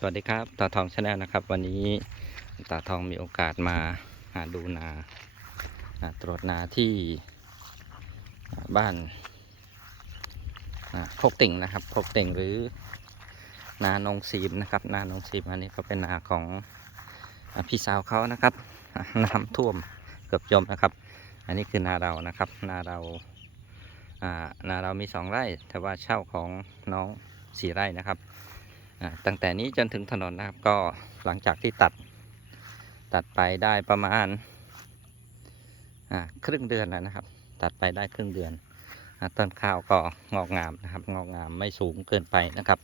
สวัสดีครับตาทองชาแนลนะครับ วันนี้ตาทองมีโอกาสมาหาดูนาตรวจนาที่บ้านโคกติ่งนะครับโคกติ่งหรือ นานงซีมนะครับ นานงซีมอันนี้ก็เป็นนาของพี่สาวเขานะครับน้ำท่วมเกือบจมนะครับ อันนี้คือนาเรานะครับ นาเรานาเรามีสองไร่ แต่ว่าเช่าของน้องสี่ไร่นะครับ ตั้งแต่นี้จนถึงถนนนะครับก็หลังจากที่ตัดตัดไปได้ประมาณครึ่งเดือนแล้วนะครับ ตัดไปได้ครึ่งเดือนอต้นข้าวก็งอกงามนะครับ งอกงามไม่สูงเกินไปนะครับ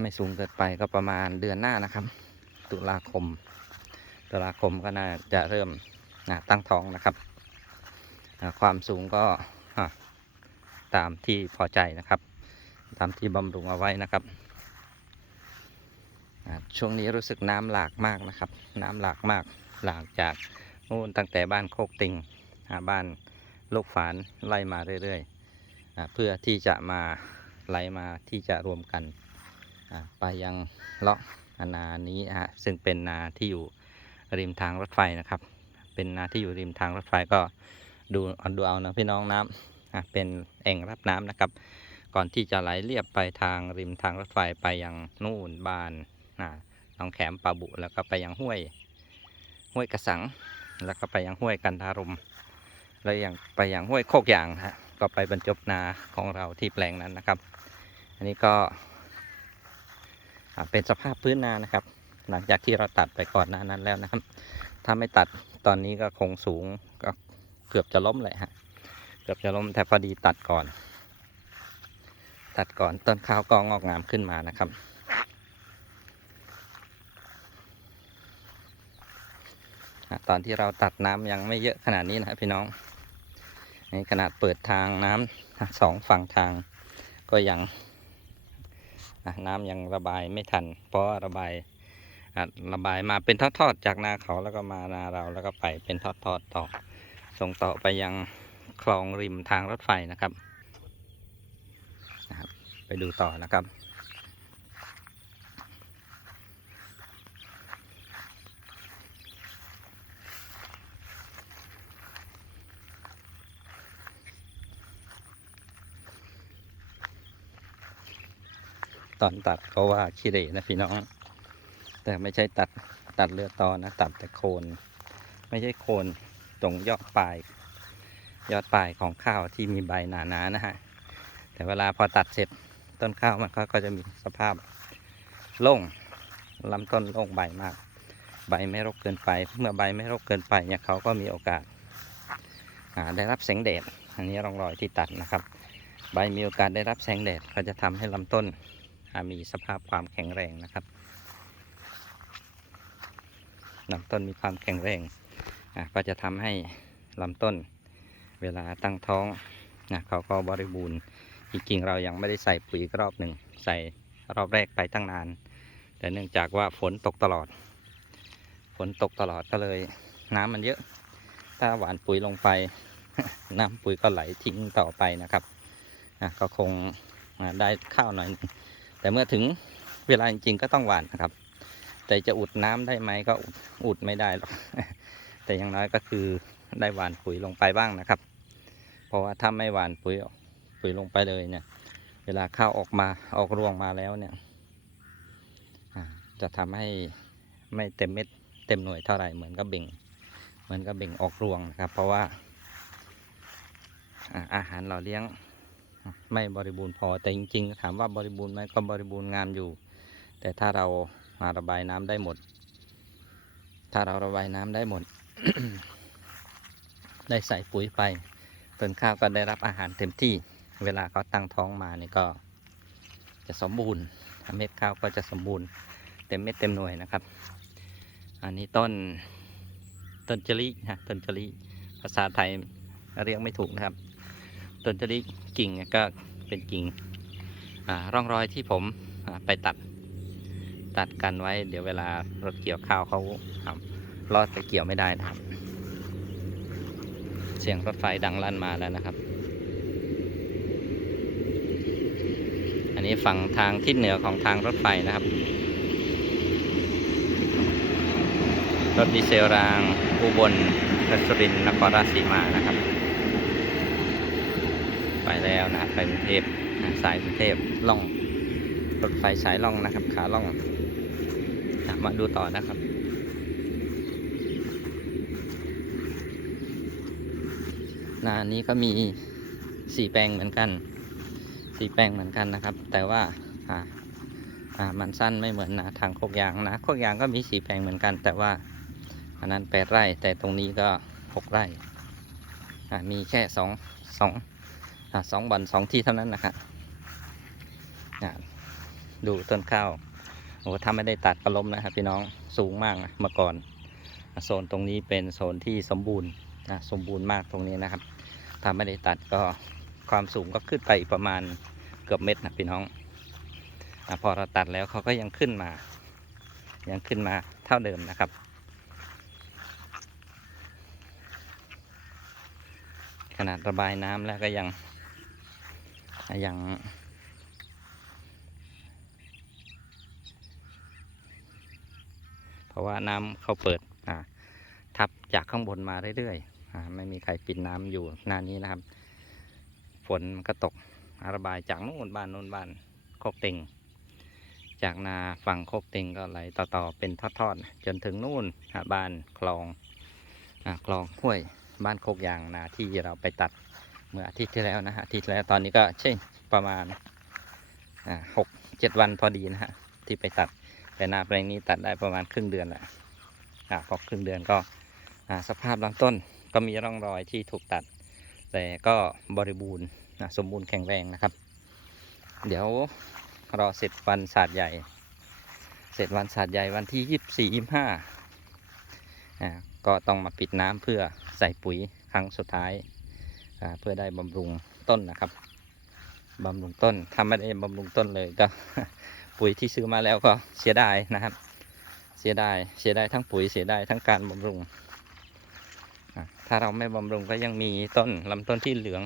ไม่สูงเกินไปก็ประมาณเดือนหน้านะครับ ตุลาคม ตุลาคมก็น่าจะเริ่มตั้งท้องนะครับ ความสูงก็ตามที่พอใจนะครับามที่บำรุงเอาไว้นะครับช่วงนี้รู้สึกน้ำหลากมากนะครับ น้ำหลากมากหลากจากนู่นตั้งแต่บ้านโคกติงอ่าบ้านลูกฝานไล่มาเรื่อยๆเพื่อที่จะมาไหลมาที่จะรวมกันไปยังเลาะนานี้ฮะซึ่งเป็นนาที่อยู่ริมทางรถไฟนะครับ เป็นนาที่อยู่ริมทางรถไฟก็ดูเอาดูเอานะพี่น้องน้ำเป็นแอ่งรับน้ำนะครับ ก่อนที่จะไหลเรียบไปทางริมทางรถไฟไปยังนู่นบ้านหนองแขมปาบุแล้วก็ไปยังห้วย ห้วยกระสัง แล้วก็ไปยังห้วยกันทารมแล้วยังไปยังห้วยโคกยางฮะก็ไปบรรจบนาของเราที่แปลงนั้นนะครับ อันนี้ก็เป็นสภาพพื้นนานะครับ หลังจากที่เราตัดไปก่อนหน้านั้นแล้วนะครับ ถ้าไม่ตัดตอนนี้ก็คงสูงก็เกือบจะล้มเลยฮะเกือบจะล้มแต่พอดีตัดก่อน ตัดก่อนต้นข้าวก็งอกงามขึ้นมานะครับ ตอนที่เราตัดน้ำยังไม่เยอะขนาดนี้นะครับพี่น้องในขนาดเปิดทางน้ำสองฝั่งทางก็ยังน้ำยังระบายไม่ทัน เพราะระบายระบายมาเป็นทอดๆจากนาเขาแล้วก็มานาเราแล้วก็ไปเป็นทอดๆต่อ ส่งต่อไปยังคลองริมทางรถไฟนะครับ ดูต่อนะครับ ตอนตัดก็ว่าขี้เหร่นะพี่น้อง แต่ไม่ใช่ตัดตัดเรือตอนะ ตัดแต่โคน ไม่ใช่โคนตรงยอดปลายยอดปลายของข้าวที่มีใบหนาๆนะฮะ แต่เวลาพอตัดเสร็จ ต้นข้าวมันก็จะมีสภาพโล่งลำต้นโล่งใบมาก ใบไม่รกเกินไป เมื่อใบไม่รกเกินไปเนี่ยเขาก็มีโอกาสได้รับแสงแดด อันนี้ร่องรอยที่ตัดนะครับ ใบมีโอกาสได้รับแสงแดดก็จะทำให้ลำต้นมีสภาพความแข็งแรงนะครับลำต้นมีความแข็งแรงก็จะทำให้ลำต้นเวลาตั้งท้องนะเขาก็บริบูรณ์ จริงๆเรายังไม่ได้ใส่ปุ๋ยอีกรอบหนึ่งใส่รอบแรกไปตั้งนาน แต่เนื่องจากว่าฝนตกตลอด ฝนตกตลอดก็เลย น้ำมันเยอะ ถ้าหวานปุ๋ยลงไป น้ำปุ๋ยก็ไหลทิ้งต่อไปนะครับก็คงได้ข้าวหน่อย แต่เมื่อถึงเวลาจริงๆก็ต้องหวานนะครับ แต่จะอุดน้ำได้ไหมก็อุดอุดไม่ได้หรอก แต่อย่างน้อยก็คือได้หวานปุ๋ยลงไปบ้างนะครับ เพราะว่าถ้าไม่หวานปุ๋ย ปุ๋ยลงไปเลยเนี่ย เวลาข้าวออกมาออกรวงมาแล้วเนี่ยจะทำให้ไม่เต็มเม็ดเต็มหน่วยเท่าไหร่เหมือนกับเบ่ง เหมือนกับเบ่งออกรวงนะครับ เพราะว่าอาหารเราเลี้ยงไม่บริบูรณ์พอแต่จริง ๆ ถามว่าบริบูรณ์ไหมก็บริบูรณ์งามอยู่ แต่ถ้าเรามาระบายน้ำได้หมด ถ้าเราระบายน้ำได้หมด ได้ใส่ปุ๋ยไปต้นข้าวก็ได้รับอาหารเต็มที่ เวลาเขาตั้งท้องมานี่ก็จะสมบูรณ์เม็ดข้าวก็จะสมบูรณ์เต็มเม็ดเต็มหน่วยนะครับ อันนี้ต้นต้นจลินะต้นจลิภาษาไทยเรียกไม่ถูกนะครับ ต้นจลิกิ่งก็เป็นกิ่งร่องรอยที่ผมไปตัดตัดกันไว้ เดี๋ยวเวลารถเกี่ยวข้าวเขาครับรอดไปเกี่ยวไม่ได้นะครับ เสียงรถไฟดังลั่นมาแล้วนะครับ นนนี้ฝั่งทางทิศเหนือของทางรถไฟนะครับ รถดีเซลราง อุบลรัชรินนครราชสีมานะครับ ไปแล้วนะไปกรุงเทพสายกรุงเทพล่อง รถไฟสายล่องนะครับ ขาล่องมาดูต่อนะครับนานี้ก็มีสี่แปลงเหมือนกัน สีแปลงเหมือนกันนะครับ แต่ว่าอ่าอ่ามันสั้นไม่เหมือนนาทางโคกยางนะโคกยางก็มีสีแปลงเหมือนกัน แต่ว่าอันนั้นแปดไร่ แต่ตรงนี้ก็หกไร่อ่ามีแค่สองสองอ่าสองบ่อนสองที่เท่านั้นนะครับอ่าดูต้นข้าวโอ้ถ้าไม่ได้ตัดก็ล้มนะครับพี่น้องสูงมากนะเมื่อก่อนโซนตรงนี้เป็นโซนที่สมบูรณ์สมบูรณ์มากตรงนี้นะครับถ้าไม่ได้ตัดก็ความสูงก็ขึ้นไปประมาณ กือบเม็ดนะพี่น้องอพอเราตัดแล้วเขาก็ยังขึ้นมา ยังขึ้นมาเท่าเดิมนะครับ ขนาดระบายน้ำแล้วก็ยังยังเพราะว่าน้ำเขาเปิดทับจากข้างบนมาเรื่อยๆไม่มีใครปิดน้ำอยู่หน้านี้นะครับ ฝนก็ตก ระบายจากนู่นบ้านนู่นบ้านโคกเต็ง จากนาฝั่งโคกเต็งก็ไหลต่อๆเป็นทอดๆจนถึงนู่นอ่าบ้านคลองอคลองห้วยบ้านโคกยางนาที่เราไปตัดเมื่ออาทิตย์ที่แล้วนะฮะอาทิตย์แล้วตอนนี้ก็ใช่ประมาณหกเจ็ดวันพอดีนะฮะที่ไปตัดแต่นาแปลงนี้ตัดได้ประมาณครึ่งเดือนแหละพอครึ่งเดือนก็สภาพลำต้นก็มีร่องรอยที่ถูกตัด แต่ก็บริบูรณ์ นะสมบูรณ์แข็งแรงนะครับ เดี๋ยวรอเสร็จวันศาสตร์ใหญ่ เสร็จวันศาสตร์ใหญ่วันที่ยี่สิบสี่ยี่ห้าอ่าก็ต้องมาปิดน้ำเพื่อใส่ปุ๋ยครั้งสุดท้ายอ่าเพื่อได้บำรุงต้นนะครับบำรุงต้นถ้าไม่ได้บำรุงต้นเลยก็ปุ๋ยที่ซื้อมาแล้วก็เสียดายนะครับ เสียดายเสียดายทั้งปุ๋ยเสียดายทั้งการบำรุงถ้าเราไม่บำรุงก็ยังมีต้นลำต้นที่เหลือง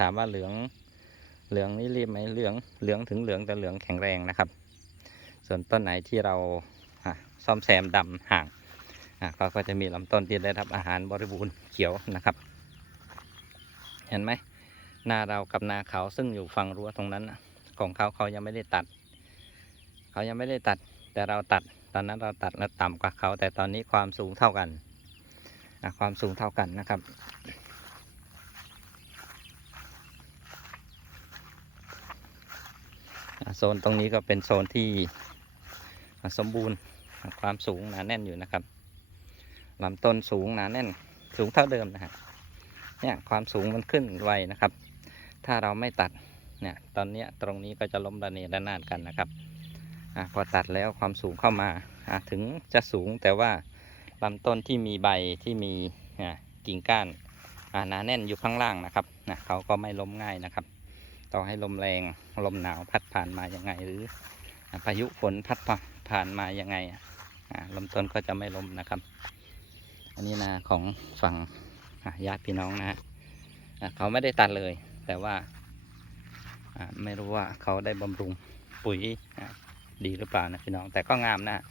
ถามว่าเหลืองเหลืองนี่รีบไหมเหลืองเหลืองถึงเหลืองแต่เหลืองแข็งแรงนะครับ ส่วนต้นไหนที่เราซ่อมแซมดำห่างก็จะมีลำต้นที่ได้รับอาหารบริบูรณ์เขียวนะครับ เห็นไหมนาเรากับนาเขาซึ่งอยู่ฝั่งรั้วตรงนั้นของเขาเขายังไม่ได้ตัด เขายังไม่ได้ตัด แต่เราตัด ตอนนั้นเราตัดแล้วต่ำกว่าเขา แต่ตอนนี้ความสูงเท่ากันความสูงเท่ากันนะครับ อะ โซนตรงนี้ก็เป็นโซนที่สมบูรณ์ความสูงหนาแน่นอยู่นะครับลำต้นสูงหนาแน่นสูงเท่าเดิมนะฮะเนี่ยความสูงมันขึ้นไวนะครับ ถ้าเราไม่ตัดเนี่ยตอนนี้ตรงนี้ก็จะล้มระเนระนาดกันนะครับอพอตัดแล้วความสูงเข้ามาถึงจะสูงแต่ว่าลำต้นที่มีใบที่มีกิ่งก้านหนาแน่นอยู่ข้างล่างนะครับนะเขาก็ไม่ล้มง่ายนะครับ ต่อให้ลมแรงลมหนาวพัดผ่านมายังไง หรือพายุฝนพัดผ่านมายังไงลำต้นก็จะไม่ล้มนะครับ อันนี้นาของฝั่งญาติพี่น้องนะฮะเขาไม่ได้ตัดเลย แต่ว่าไม่รู้ว่าเขาได้บำรุงปุ๋ยดีหรือเปล่านะพี่น้อง แต่ก็งามนะ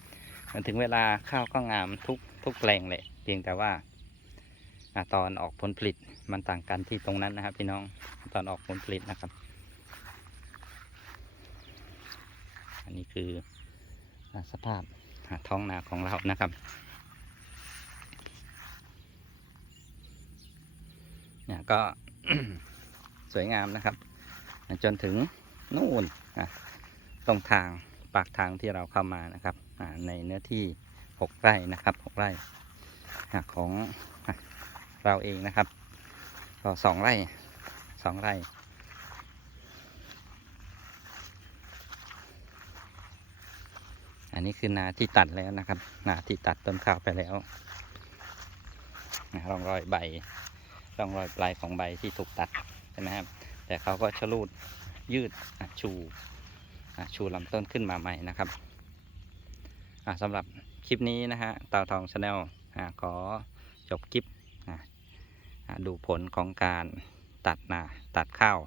มันถึงเวลาข้าวก็งามทุกทุกแปลงเลยเพียงแต่ว่าตอนออกผลผลิตมันต่างกันที่ตรงนั้นนะครับพี่น้องตอนออกผลผลิตนะครับ อันนี้คือสภาพท้องนาของเรานะครับเนี่ยก็สวยงามนะครับ จนถึงนู่นตรงทางปากทางที่เราเข้ามานะครับในเนื้อที่ 6 ไร่นะครับ6ไร่ของเราเองนะครับ ก็สองไร่สองไร่ อันนี้คือนาที่ตัดแล้วนะครับ นาที่ตัดต้นข้าวไปแล้วร่องรอยใบร่องรอยปลายของใบที่ถูกตัดใช่ไหมครับ แต่เขาก็ชะลูดยืดชูชูลำต้นขึ้นมาใหม่นะครับสำหรับคลิปนี้นะฮะเต่าทองชาแนลขอจบคลิปดูผลของการตัดนาตัดข้าว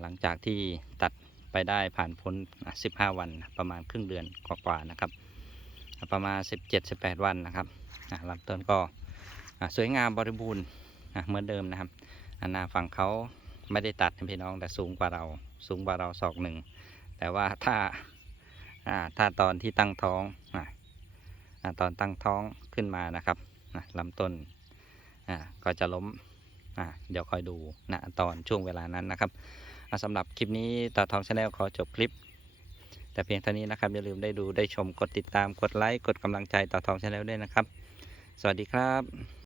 หลังจากที่ตัด ไปได้ผ่านพ้น 15 วันประมาณครึ่งเดือนกว่าๆนะครับ ประมาณ 17-18 วันนะครับลำต้นก็สวยงามบริบูรณ์เหมือนเดิมนะครับอะหน้าฝั่งเขาไม่ได้ตัดพี่น้องแต่สูงกว่าเราสูงกว่าเราศอกหนึ่ง แต่ว่าถ้าถ้าตอนที่ตั้งท้องตอนตั้งท้องขึ้นมานะครับลำต้นก็จะล้มเดี๋ยวคอยดูนะตอนช่วงเวลานั้นนะครับ สำหรับคลิปนี้ต่อทองชาแนลขอจบคลิป แต่เพียงเท่านี้นะครับ อย่าลืมได้ดูได้ชมกดติดตามกดไลค์กดกำลังใจต่อทองชาแนลด้วยนะครับ สวัสดีครับ